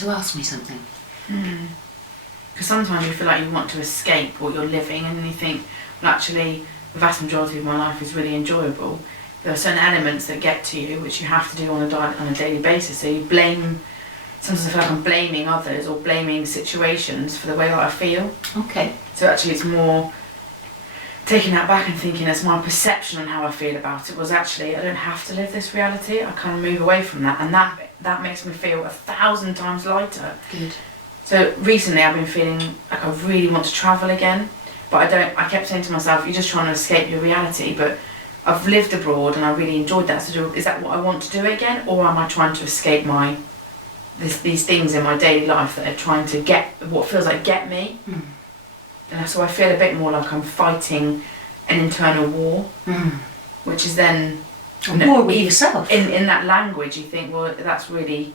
to ask me something. Because sometimes you feel like you want to escape what you're living, and then you think, well, actually, the vast majority of my life is really enjoyable. There are certain elements that get to you, which you have to do on a daily basis. So you blame. Sometimes I feel like I'm blaming others or blaming situations for the way that I feel. Okay. So actually, it's more taking that back and thinking it's my perception on how I feel about it. Was actually, I don't have to live this reality. I kind of move away from that, and that makes me feel 1,000 times lighter. Good. So recently I've been feeling like I really want to travel again, but I kept saying to myself, you're just trying to escape your reality, but I've lived abroad and I really enjoyed that, so is that what I want to do again, or am I trying to escape these things in my daily life that are trying to what feels like get me? And so I feel a bit more like I'm fighting an internal war, which is then... A war with yourself. In that language you think, well, that's really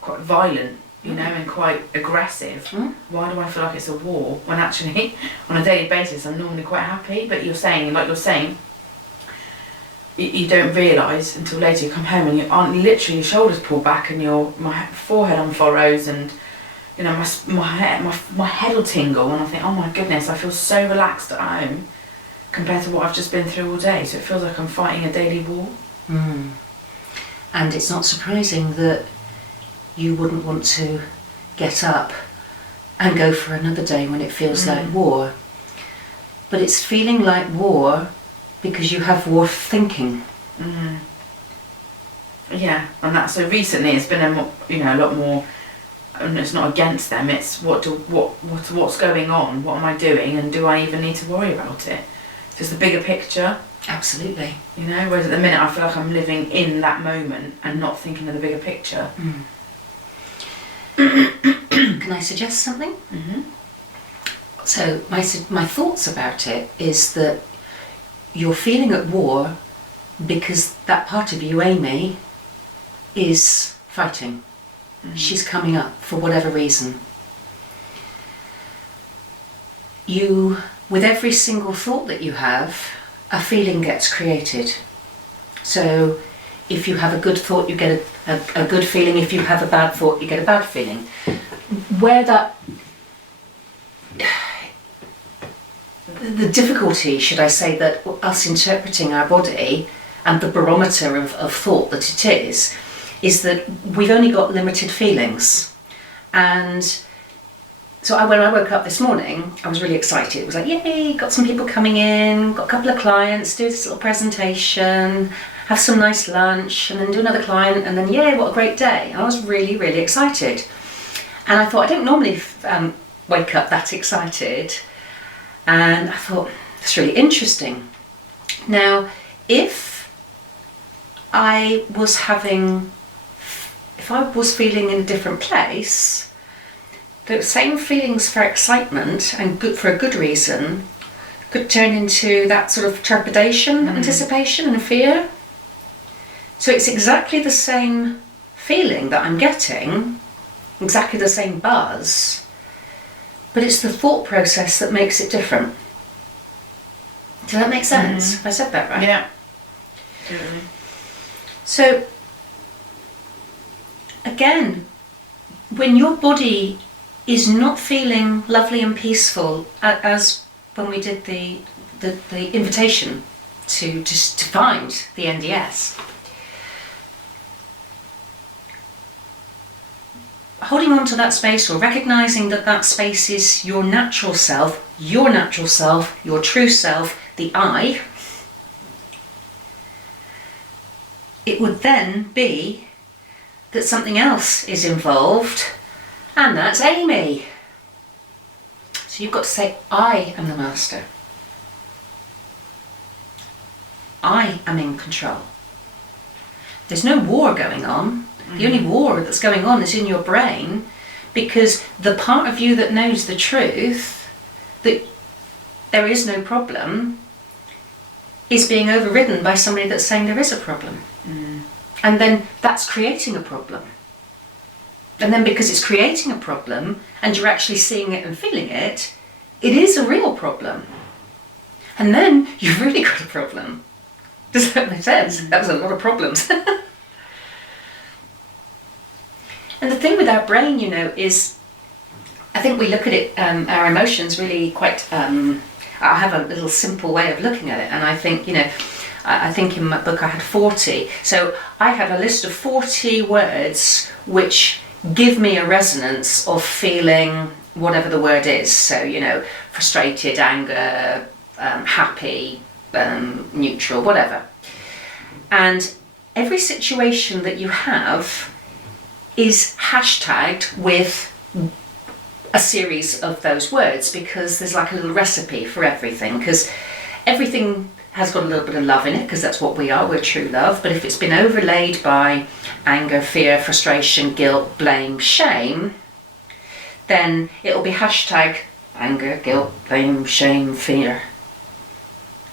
quite violent. And quite aggressive. Why do I feel like it's a war when actually on a daily basis I'm normally quite happy? But you're saying, you don't realise until later. You come home and literally your shoulders pull back and my forehead unfurrows, and my head will tingle, and I think, oh my goodness, I feel so relaxed at home compared to what I've just been through all day. So it feels like I'm fighting a daily war. And it's not surprising that you wouldn't want to get up and go for another day when it feels like war. But it's feeling like war because you have war thinking. Yeah, and that, so recently it's been a lot more, and it's not against them, it's what's going on, what am I doing, and do I even need to worry about it? Just the bigger picture. Absolutely. Whereas at the minute I feel like I'm living in that moment and not thinking of the bigger picture. Can I suggest something? So my thoughts about it is that you're feeling at war because that part of you, Amy, is fighting. She's coming up for whatever reason. With every single thought that you have, a feeling gets created. So if you have a good thought, you get a good feeling. If you have a bad thought, you get a bad feeling. The difficulty, should I say, that us interpreting our body and the barometer of thought that it is that we've only got limited feelings. And so when I woke up this morning, I was really excited. It was like, yay, got some people coming in, got a couple of clients, do this little presentation, have some nice lunch, and then do another client, and then yay, what a great day. And I was really, really excited. And I thought, I don't normally wake up that excited. And I thought, that's really interesting. Now, if I was feeling in a different place, the same feelings for excitement and for a good reason could turn into that sort of trepidation, anticipation and fear. So it's exactly the same feeling that I'm getting, exactly the same buzz, but it's the thought process that makes it different. Does that make sense? I said that right? Yeah. So, again, when your body is not feeling lovely and peaceful, as when we did the invitation to find the NDS, holding on to that space, or recognizing that space is your natural self, your true self, the I, it would then be that something else is involved, and that's Amy. So you've got to say, I am the master. I am in control. There's no war going on. The only war that's going on is in your brain, because the part of you that knows the truth, that there is no problem, is being overridden by somebody that's saying there is a problem. And then that's creating a problem. And then because it's creating a problem, and you're actually seeing it and feeling it, it is a real problem. And then you've really got a problem. Does that make sense? That was a lot of problems. And the thing with our brain, you know, is I think we look at it, our emotions really quite, I have a little simple way of looking at it, and I think, you know, I think in my book I had 40. So I had a list of 40 words which give me a resonance of feeling whatever the word is. So, you know, frustrated, anger, happy, neutral, whatever. And every situation that you have is hashtagged with a series of those words, because there's like a little recipe for everything, because everything has got a little bit of love in it, because that's what we are, we're true love. But if it's been overlaid by anger, fear, frustration, guilt, blame, shame, then it'll be hashtag anger, guilt, blame, shame, fear,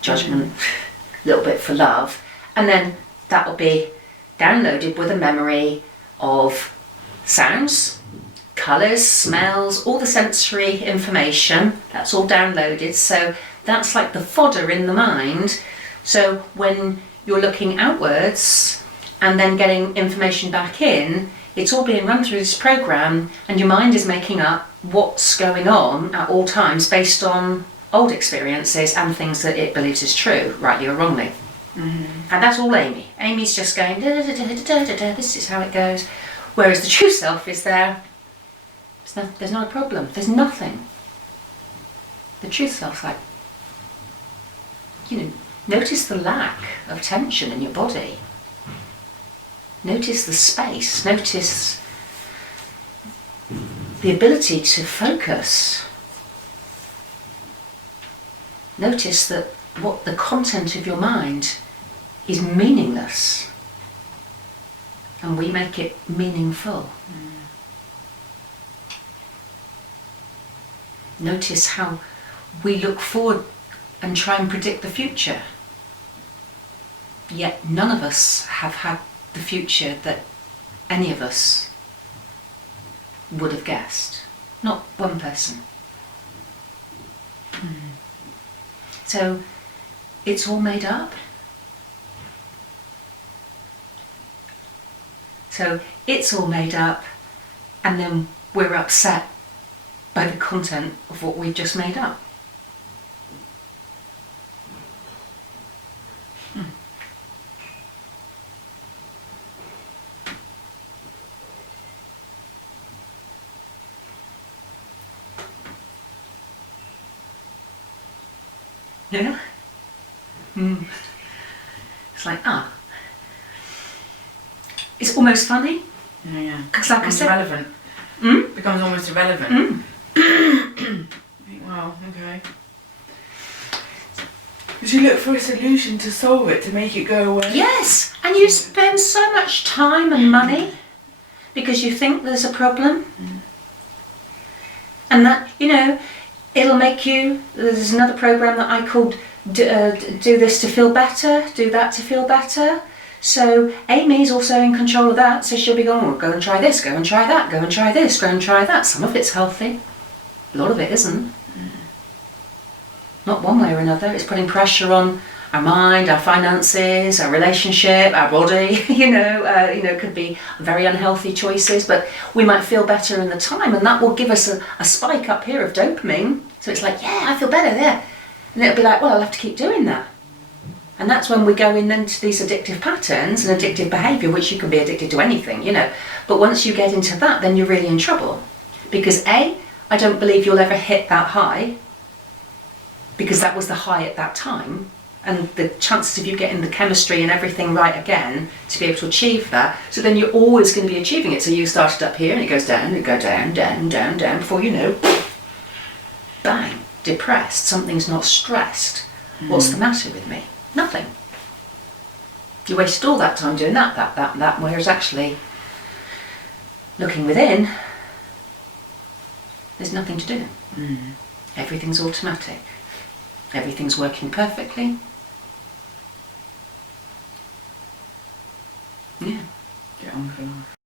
judgment, a little bit for love. And then that'll be downloaded with a memory of sounds, colours, smells, all the sensory information. That's all downloaded. So that's like the fodder in the mind. So when you're looking outwards and then getting information back in, it's all being run through this program, and your mind is making up what's going on at all times based on old experiences and things that it believes is true, rightly or wrongly. Mm-hmm. And that's all Amy. Amy's just going, da, da, da, da, da, da, da, this is how it goes. Whereas the true self is there. There's not a problem. There's nothing. The true self's like, you know, notice the lack of tension in your body. Notice the space. Notice the ability to focus. Notice that what the content of your mind is meaningless, and we make it meaningful. Notice how we look forward and try and predict the future, yet none of us have had the future that any of us would have guessed. Not one person. So it's all made up. So it's all made up, and then we're upset by the content of what we've just made up. Yeah? It's like, it's almost funny. Yeah. Because like I said, irrelevant. Becomes almost irrelevant. Wow, okay. Did you look for a solution to solve it, to make it go away? Yes, and you spend so much time and money because you think there's a problem. And that, you know, it'll make you, there's another program that I called do this to feel better, do that to feel better. So Amy's also in control of that, so she'll be going, oh, go and try this, go and try that, go and try this, go and try that. Some of it's healthy, a lot of it isn't. Not one way or another. It's putting pressure on our mind, our finances, our relationship, our body. It could be very unhealthy choices, but we might feel better in the time, and that will give us a spike up here of dopamine. So it's like, yeah, I feel better there. And it'll be like, well, I'll have to keep doing that. And that's when we go into these addictive patterns and addictive behaviour, which you can be addicted to anything, But once you get into that, then you're really in trouble. Because A, I don't believe you'll ever hit that high, because that was the high at that time. And the chances of you getting the chemistry and everything right again to be able to achieve that, so then you're always going to be achieving it. So you started up here and it goes down, and it goes down, down, down, down, before you know, bang, depressed, something's not stressed. What's the matter with me? Nothing. You wasted all that time doing that, whereas actually looking within, there's nothing to do. Everything's automatic. Everything's working perfectly. Yeah. Get on with life.